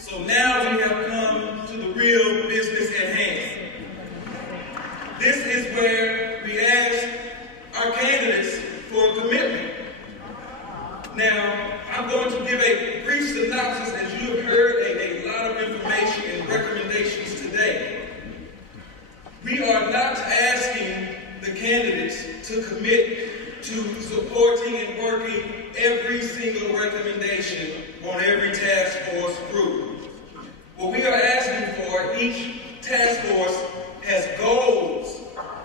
So now we have come to the real business at hand. This is where we ask our candidates for a commitment. Now, I'm going to give a brief synopsis, as you have heard a lot of information and recommendations today. We are not asking the candidates to commit to supporting and working every single recommendation on every task force group. What we are asking for, each task force has goals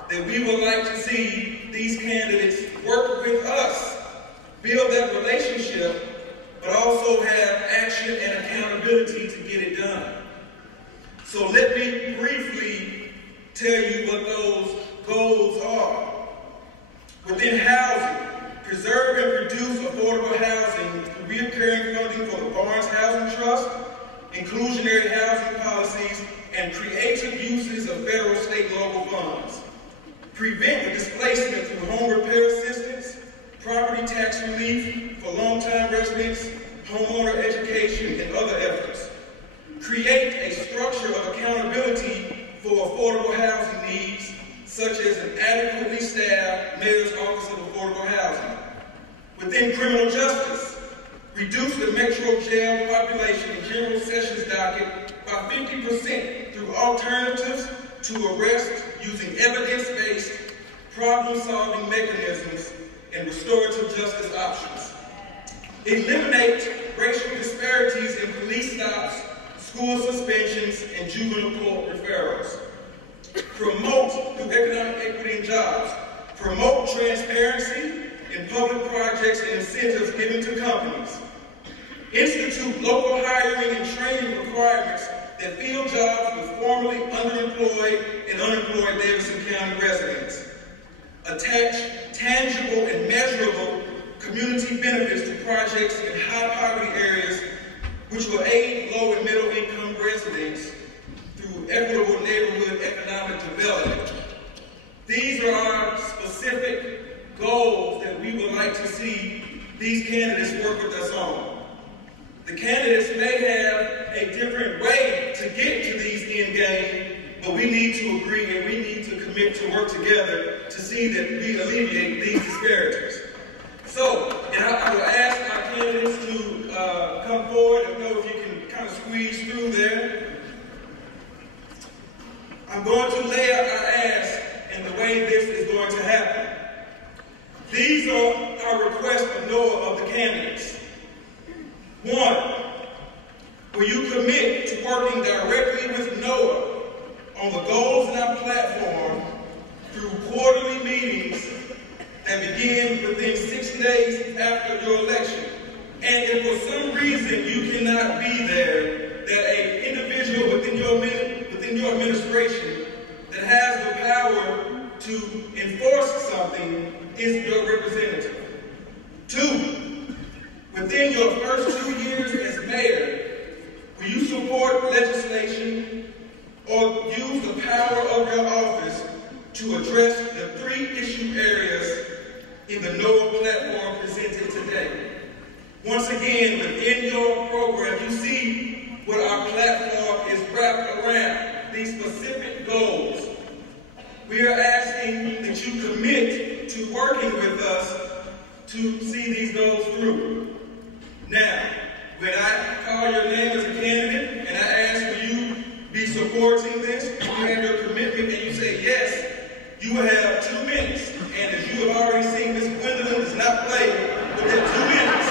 that we would like to see these candidates work with us, build that relationship, but also have action and accountability to get it done. So let me briefly tell you what those goals are. Within housing, preserve and produce affordable housing through recurring funding for the Barnes Housing Trust, inclusionary housing policies, and creative uses of federal, state, and local funds. Prevent the displacement through home repair assistance, property tax relief for long-time residents, homeowner education, and other efforts. Create a structure of accountability for affordable housing needs, such as an adequately staffed Mayor's Office of Affordable Housing. Within criminal justice, reduce the Metro jail population and general sessions docket by 50% through alternatives to arrest using evidence-based problem-solving mechanisms and restorative justice options. Eliminate racial disparities in police stops, school suspensions, and juvenile court referrals. Promote through economic equity and jobs. Promote transparency in public projects and incentives given to companies. Institute local hiring and training requirements that fill jobs with formerly underemployed and unemployed Davidson County residents. Attach tangible and measurable community benefits to projects in high poverty areas, which will aid low and middle income residents through equitable neighborhood economic development. These are our specific goals that we would like to see these candidates work with us on. The candidates may have a different way to get to these end game, but we need to agree and we need to commit to work together to see that we alleviate these disparities. So, and I will ask our candidates to come forward and know if you can kind of squeeze through there. I'm going to lay out our ask and the way this is going to happen. These are our requests of NOAA of the candidates. 1, will you commit to working directly with NOAA on the goals in our platform through quarterly meetings that begin within 60 days after your election? And if for some reason you cannot be there, that an individual within your administration that has the power to enforce something is your representative. 2, within your first 2 years as mayor, will you support legislation or use the power of your office to address the 3 issue areas in the NOAA platform presented today? Once again, within your program, you see what our platform is wrapped around, these specific goals. We are asking that you commit to working with us to see these goals through. Now, when I call your name as a candidate and I ask for you be supporting this, you have your commitment and you say yes, you will have 2 minutes. And as you have already seen, Ms. Gwendolyn does not play with that 2 minutes.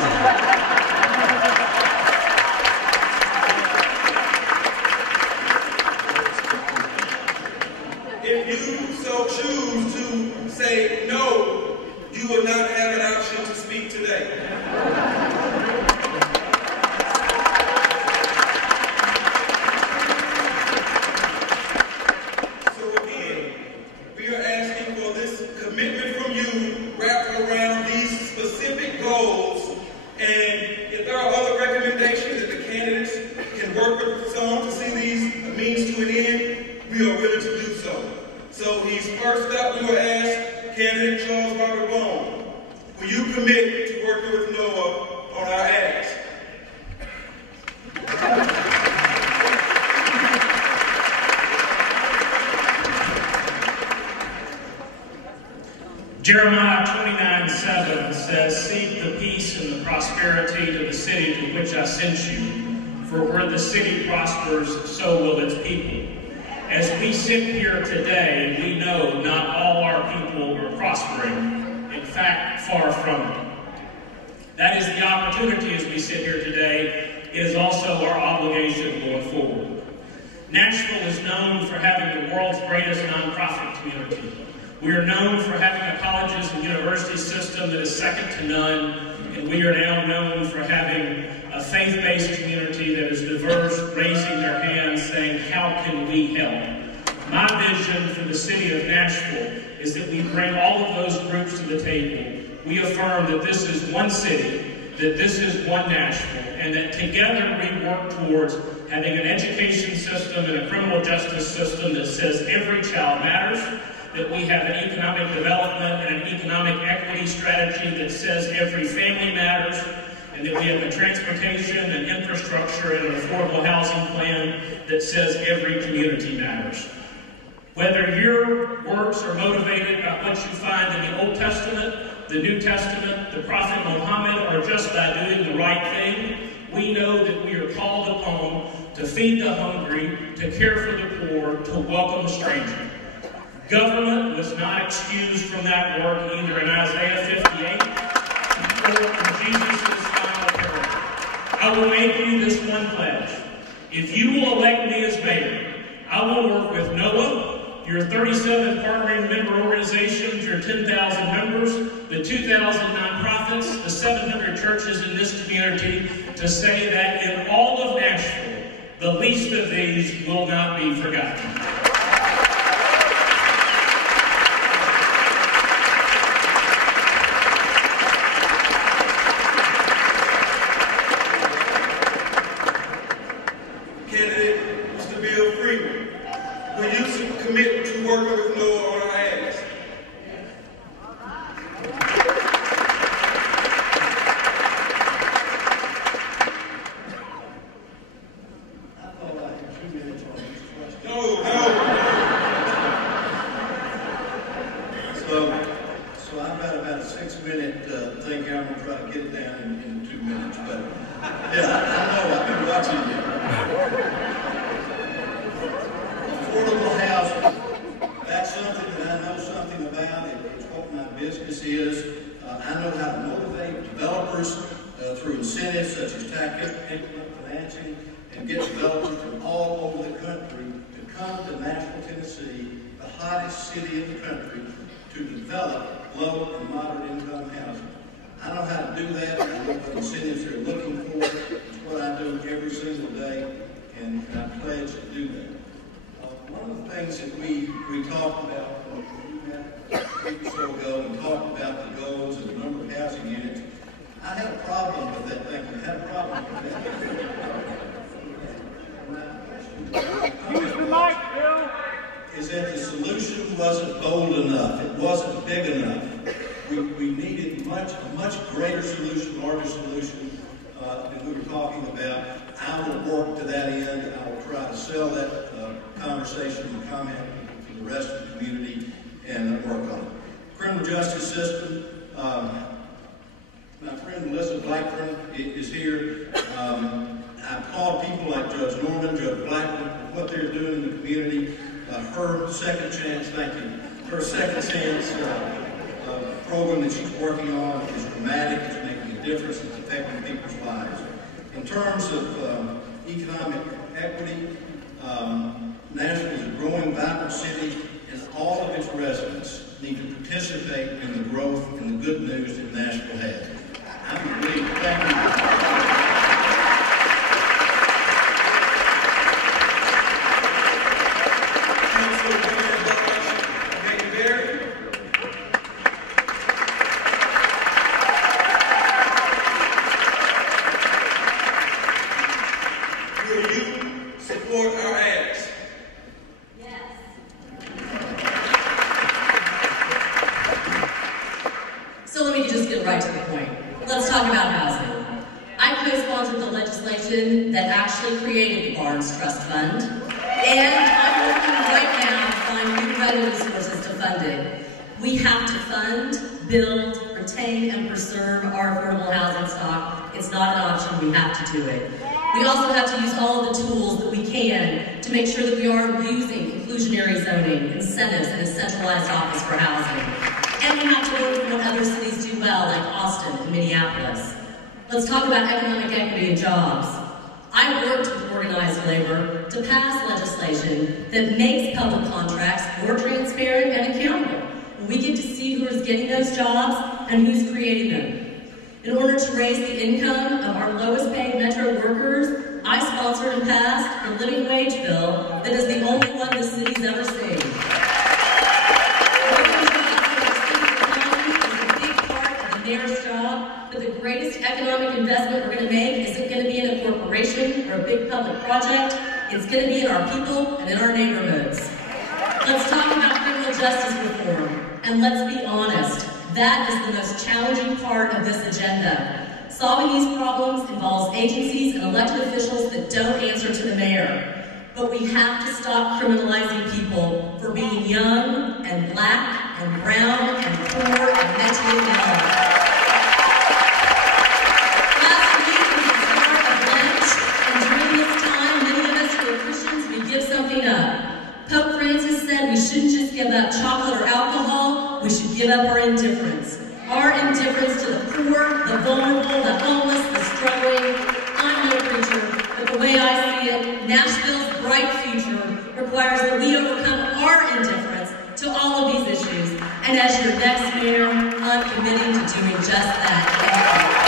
If you so choose to say no, you will not have an option to speak today. Jeremiah 29:7 says, "Seek the peace and the prosperity to the city to which I sent you, for where the city prospers, so will its people." As we sit here today, we know not all our people are prospering. In fact, far from it. That is the opportunity as we sit here today. It is also our obligation going forward. Nashville is known for having the world's greatest nonprofit community. We are known for having a colleges and university system that is second to none, and we are now known for having a faith-based community that is diverse, raising their hands, saying, "How can we help?" My vision for the city of Nashville is that we bring all of those groups to the table. We affirm that this is one city, that this is one Nashville, and that together we work towards having an education system and a criminal justice system that says every child matters, that we have an economic development and an economic equity strategy that says every family matters, and that we have a transportation and infrastructure and an affordable housing plan that says every community matters. Whether your works are motivated by what you find in the Old Testament, the New Testament, the Prophet Muhammad, or just by doing the right thing, we know that we are called upon to feed the hungry, to care for the poor, to welcome strangers. Government was not excused from that work either in Isaiah 58 or in Jesus' final parable. I will make you this one pledge. If you will elect me as mayor, I will work with Noah, your 37 partnering member organizations, your 10,000 members, the 2,000 nonprofits, the 700 churches in this community, to say that in all of Nashville, the least of these will not be forgotten. Commit to working with Noah on our ads. I thought I had 2 minutes on this question. No. So I've got about a 6-minute thing here. I'm going to try to get it down in 2 minutes. But yeah, I know. I've been watching you. Affordable housing. That's something that I know something about. It's what my business is. I know how to motivate developers through incentives such as tax increment financing, and get developers from all over the country to come to Nashville, Tennessee, the hottest city in the country, to develop low and moderate income housing. I know how to do that. I know what incentives they're looking for. It's what I do every single day, and I pledge to do that. One of the things that we talked about a week or so ago, we talked about the goals and the number of housing units. I had a problem with that thing. I had a problem with that. Use the mic, Bill. Is that the solution wasn't bold enough. It wasn't big enough. We needed a much greater solution, larger solution than we were talking about. I will work to that end. I will try to sell that conversation and comment to the rest of the community and work on it. Criminal justice system. My friend Melissa Blackburn is here. I applaud people like Judge Norman, Judge Blackburn, for what they're doing in the community. Her second chance, thank you. Her second chance program that she's working on is dramatic. It's making a difference. It's affecting people's lives. In terms of economic equity, Nashville is a growing, vibrant city, and all of its residents need to participate in the growth and the good news that Nashville has. I believe. Thank you. We have to fund, build, retain, and preserve our affordable housing stock. It's not an option, we have to do it. We also have to use all of the tools that we can to make sure that we are using inclusionary zoning, incentives, and a centralized office for housing. And we have to learn from what other cities do well, like Austin and Minneapolis. Let's talk about economic equity and jobs. I worked with organized labor to pass legislation that makes public contracts more transparent and accountable. And we get to see who is getting those jobs and who's creating them. In order to raise the income of our lowest paid metro workers, I sponsored and passed a living wage bill that is the only one the city's ever seen. Working jobs in our city economy is a big part of the mayor's job, but the greatest economic investment we're going to make isn't going to be in a corporation or a big public project. It's going to be in our people and in our neighborhoods. Let's talk about criminal justice reform, and let's be honest. That is the most challenging part of this agenda. Solving these problems involves agencies and elected officials that don't answer to the mayor. But we have to stop criminalizing people for being young and black and brown and poor and mentally ill. Last week was the start of Lent, and during this time, many of us who are Christians, we give something up. Pope Francis said we shouldn't just give up chocolate or alcohol, we should give up our indifference. Our indifference to the poor, the vulnerable, the homeless, the struggling. I'm no preacher, but the way I see it, Nashville's bright future requires that we overcome our indifference to all of these issues. And as your next mayor, I'm committing to doing just that. Thank you.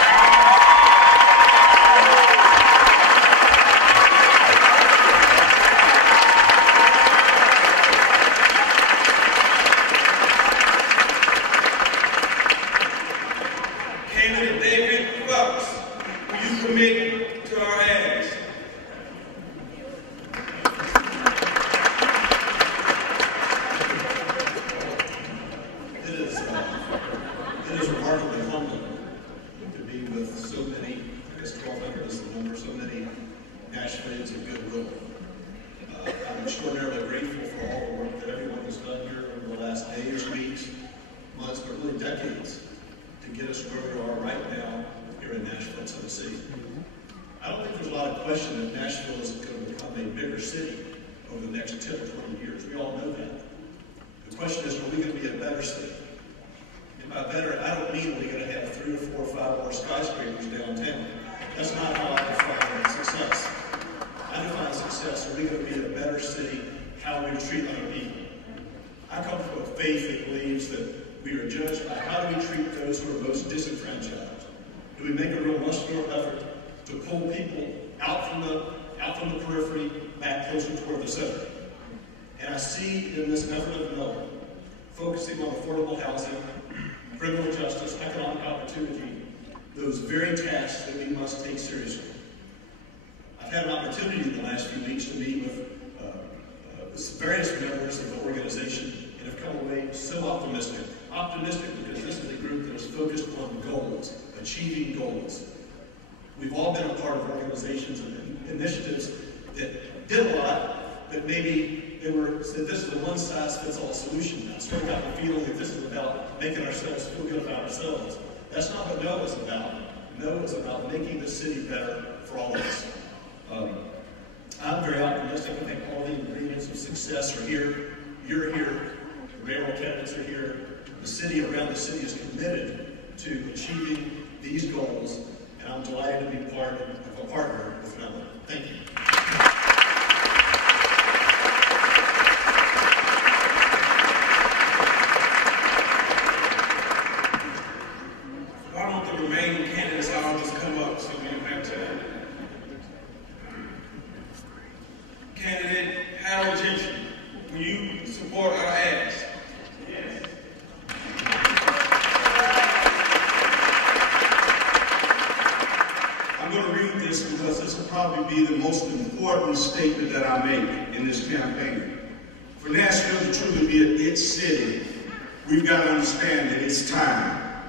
Focusing on affordable housing, criminal justice, economic opportunity, those very tasks that we must take seriously. I've had an opportunity in the last few weeks to meet with various members of the organization and have come away so optimistic. Optimistic because this is a group that is focused on goals, achieving goals. We've all been a part of organizations and initiatives that did a lot, but maybe they said this is a one-size-fits-all solution. I sort of got the feeling that this is about making ourselves feel good about ourselves. That's not what No is about. No is about making the city better for all of us. I'm very optimistic. I think all the ingredients of success are here. You're here. The Mayoral candidates are here. The city around the city is committed to achieving these goals, and I'm delighted to be part of a partner with No. Thank you. Statement that I make in this campaign. For Nashville to truly be its city, we've got to understand that it's time.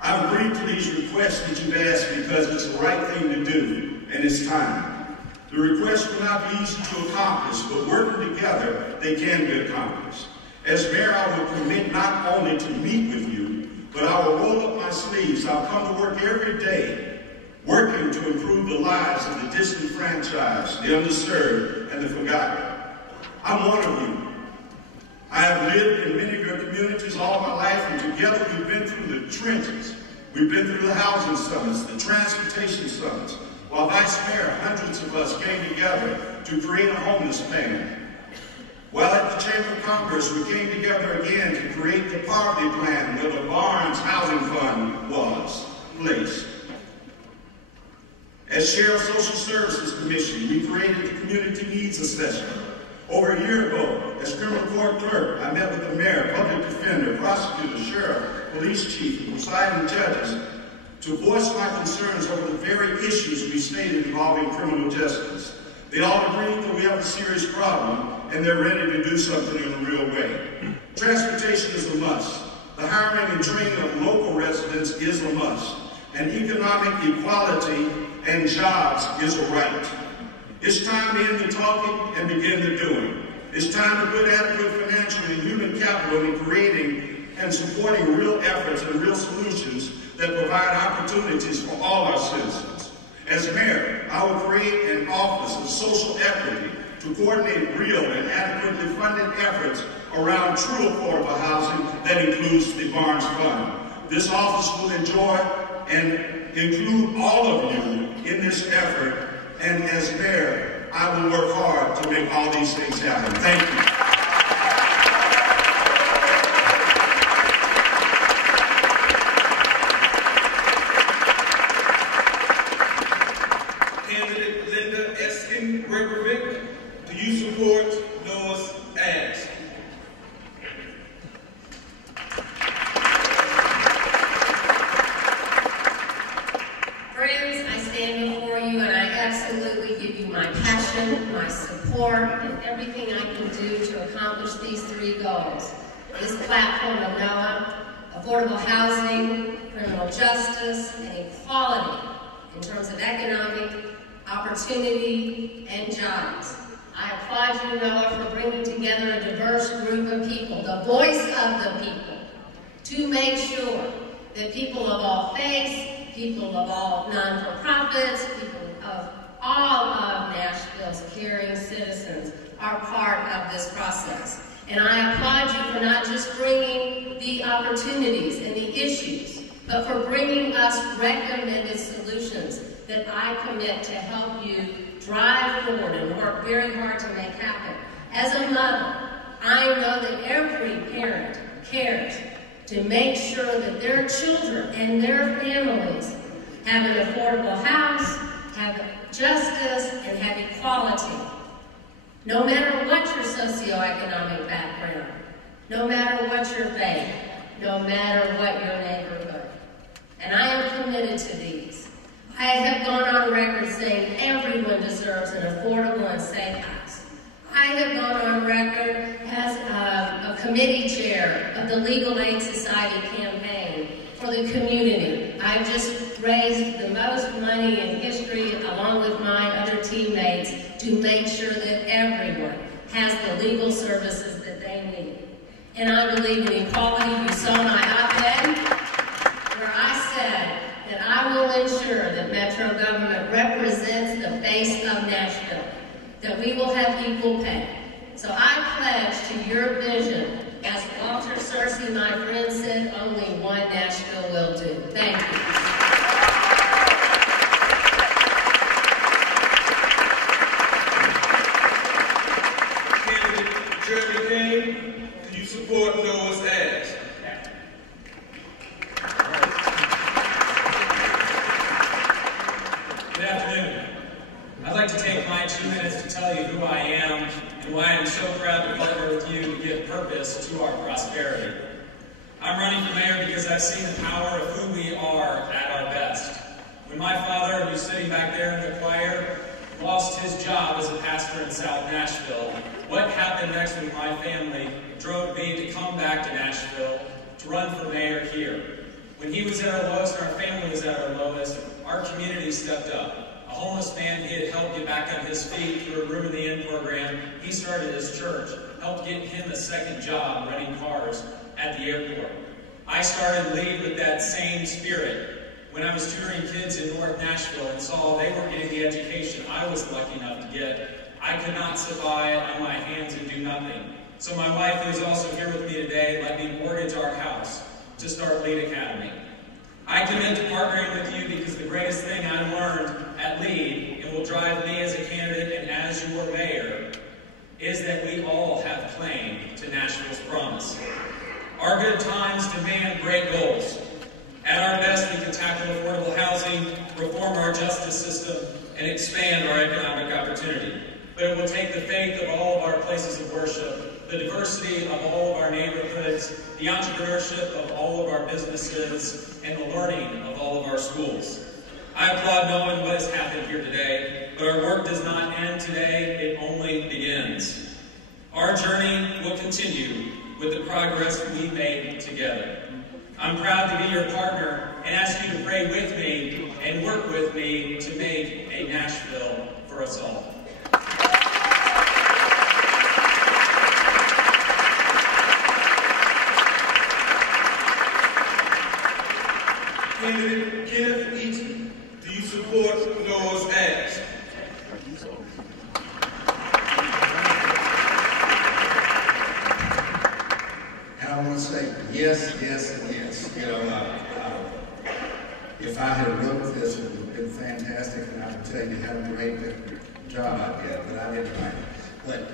I've agreed to these requests that you've asked because it's the right thing to do, and it's time. The requests will not be easy to accomplish, but working together, they can be accomplished. As mayor, I will commit not only to meet with you, but I will roll up my sleeves. I'll come to work every day, working to improve the lives of the disenfranchised, the underserved, and the forgotten. I'm one of you. I have lived in many of your communities all my life, and together we've been through the trenches. We've been through the housing summits, the transportation summits. While vice mayor, hundreds of us came together to create a homeless plan. While at the Chamber of Congress, we came together again to create the poverty plan where the Barnes Housing Fund was placed. As chair of Social Services Commission, we created the Community Needs Assessment. Over a year ago, as criminal court clerk, I met with the mayor, public defender, prosecutor, sheriff, police chief, and presiding judges to voice my concerns over the very issues we stated involving criminal justice. They all agreed that we have a serious problem, and they're ready to do something in a real way. Transportation is a must. The hiring and training of local residents is a must. And economic equality and jobs is a right. It's time to end the talking and begin the doing. It's time to put adequate financial and human capital in creating and supporting real efforts and real solutions that provide opportunities for all our citizens. As mayor, I will create an office of social equity to coordinate real and adequately funded efforts around true affordable housing that includes the Barnes Fund. This office will enjoy and include all of you in this effort, and as mayor, I will work hard to make all these things happen. Thank you. Do you support Noah's ask? Friends, I stand before you and I absolutely give you my passion, my support, and everything I can do to accomplish these three goals. This platform of Noah, affordable housing, criminal justice, and equality in terms of economic opportunity and jobs. I applaud you, Noah, for bringing together a diverse group of people, the voice of the people, to make sure that people of all faiths, people of all non-for-profits, people of all of Nashville's caring citizens are part of this process. And I applaud you for not just bringing the opportunities and the issues, but for bringing us recommended solutions that I commit to help you drive forward and work very hard to make happen. As a mother, I know that every parent cares to make sure that their children and their families have an affordable house, have justice, and have equality. No matter what your socioeconomic background, no matter what your faith, no matter what your neighborhood. And I am committed to these. I have gone on record saying everyone deserves an affordable and safe house. I have gone on record as a committee chair of the Legal Aid Society campaign for the community. I've just raised the most money in history, along with my other teammates, to make sure that everyone has the legal services that they need. And I believe in equality. You saw my op-ed where I said that I will ensure that Metro government represents the face of Nashville, that we will have equal pay. So I pledge to your vision, as Walter Searcy, my friend, said, only one Nashville will do. Thank you. Do you support Noah's ask? Good afternoon. I'd like to take my 2 minutes to tell you who I am and why I'm so proud to partner with you to give purpose to our prosperity. I'm running for mayor because I've seen the power of who we are at our best. When my father, who's sitting back there in the choir, lost his job as a pastor in South Nashville, what happened next with my family drove me to come back to Nashville to run for mayor here. When he was at our lowest and our family was at our lowest, our community stepped up. A homeless man he had helped get back on his feet through a Room in the Inn program. He started his church, helped get him a second job running cars at the airport. I started LEAD with that same spirit when I was tutoring kids in North Nashville and saw they were getting the education I was lucky enough to get. I could not sit by on my hands and do nothing. So my wife, who is also here with me today, let me mortgage our house to start LEAD Academy. I commit to partnering with you because the greatest thing I learned at LEAD, and will drive me as a candidate and as your mayor, is that we all have claim to Nashville's promise. Our good times demand great goals. At our best, we can tackle affordable housing, reform our justice system, and expand our economic opportunity. But it will take the faith of all of our places of worship, the diversity of all of our neighborhoods, the entrepreneurship of all of our businesses, and the learning of all of our schools. I applaud knowing what has happened here today, but our work does not end today, it only begins. Our journey will continue with the progress we made together. I'm proud to be your partner and ask you to pray with me and work with me to make a Nashville for us all. Candidate Kenneth Eaton, do you support Noah's ask? And I want to say yes, yes, and yes. You know, if I had wrote this, it would have been fantastic, and I would tell you how great a job I did, but I didn't write it. But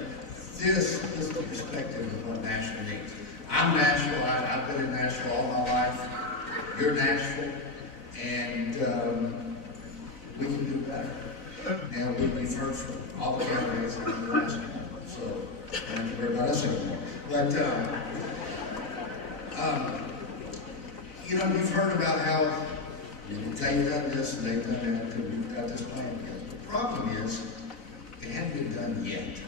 this is the perspective of what Nashville needs. I'm Nashville. I've been in Nashville all my life. You're Nashville, and we can do better. And we've heard from all the candidates in the last one, so I don't have to worry about us anymore. But you know, we've heard about how they've done this and they've done that, and we've got this plan together. The problem is, it hasn't been done yet.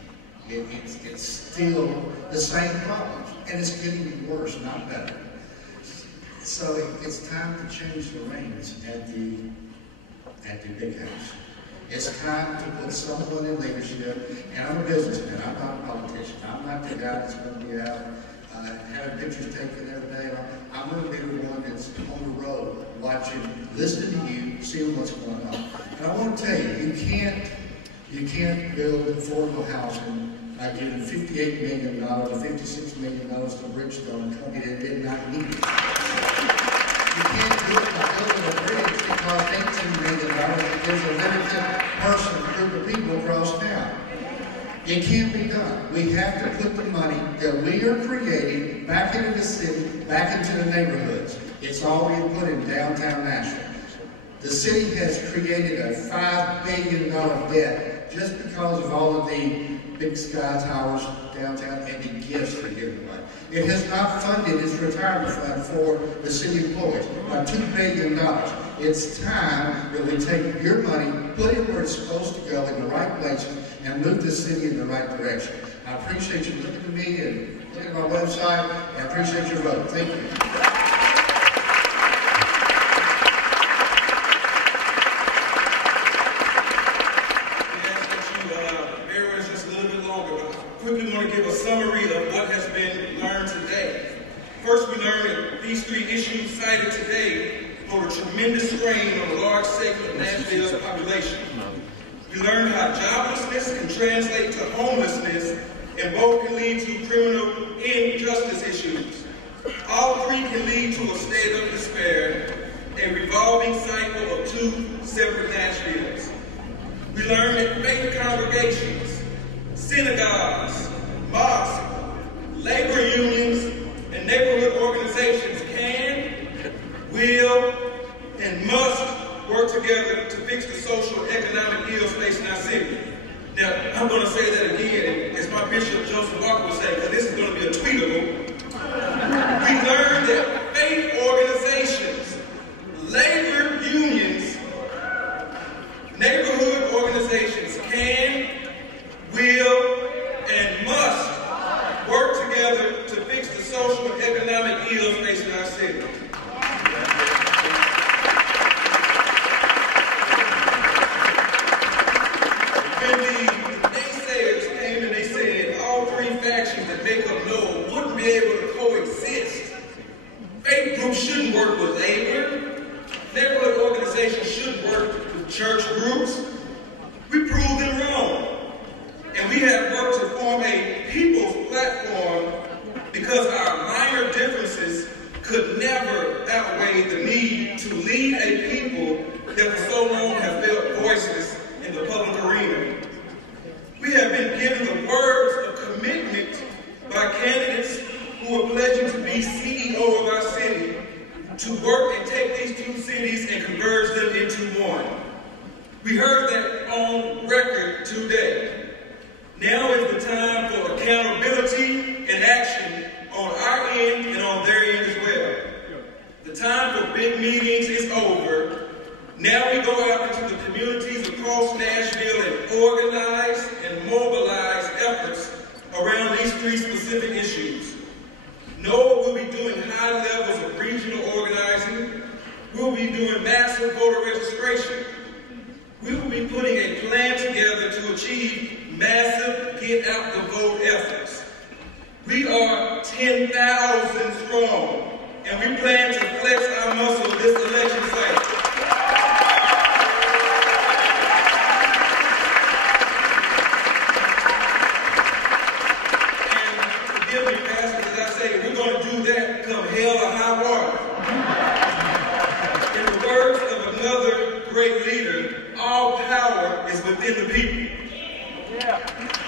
It's still the same problems, and it's getting worse, not better. So it's time to change the reins at the big house. It's time to put someone in leadership, and I'm a businessman, I'm not a politician. I'm not the guy that's going to be out having pictures taken every day. I'm going to be the one that's on the road, watching, listening to you, seeing what's going on. And I want to tell you, you can't build affordable housing by giving $58 million or $56 million to Bridgestone, a company that did not need it. You can't do it by building a bridge that costs $18 million that gives a limited person, group of people across town. It can't be done. We have to put the money that we are creating back into the city, back into the neighborhoods. It's all being put in downtown Nashville. The city has created a $5 billion debt just because of all of the big sky towers downtown and the gifts they're giving away. It has not funded its retirement fund for the city employees by $2 billion. It's time that we take your money, put it where it's supposed to go in the right places, and move the city in the right direction. I appreciate you looking at me and looking at my website, and I appreciate your vote. Thank you. Quickly want to give a summary of what has been learned today. First, we learned that these three issues cited today put a tremendous strain on a large segment of Nashville's population. We learned how joblessness can translate to homelessness, and both can lead to criminal injustice issues. All three can lead to a state of despair, a revolving cycle of two separate Nashvilles. We learned that faith congregations, synagogues, mosques, labor unions, and neighborhood organizations can, will, and must work together to fix the social and economic ills facing our city. Now, I'm going to say that again, as my Bishop Joseph Walker would say, because this is going to be a tweetable. We learned that faith organizations, labor unions, neighborhood organizations can, will, and must work together to fix the social and economic ills facing our city. when the naysayers came and they said all three factions that make up NOLA wouldn't be able to coexist, faith groups shouldn't work with labor, neighborhood organizations shouldn't work with church groups, we proved them wrong. And we have worked to form a people's platform because our minor differences could never outweigh the need to lead a people that for so long have felt voiceless in the public arena. We have been given the words of commitment by candidates who are pledging to be CEO of our city, to work and take these two cities and converge them into one. We heard that on record today. Now is the time for accountability and action on our end and on their end as well. The time for big meetings is over. Now we go out into the communities across Nashville and organize and mobilize efforts around these three specific issues. NOLA will be doing high levels of regional organizing. We'll be doing massive voter registration. We will be putting a plan together to achieve massive get-out-the-vote efforts. We are 10,000 strong, and we plan to flex our muscle this election cycle. And forgive me, Pastor, as I say, we're going to do that come hell or high water. In the words of another great leader, all power is within the people. Yeah.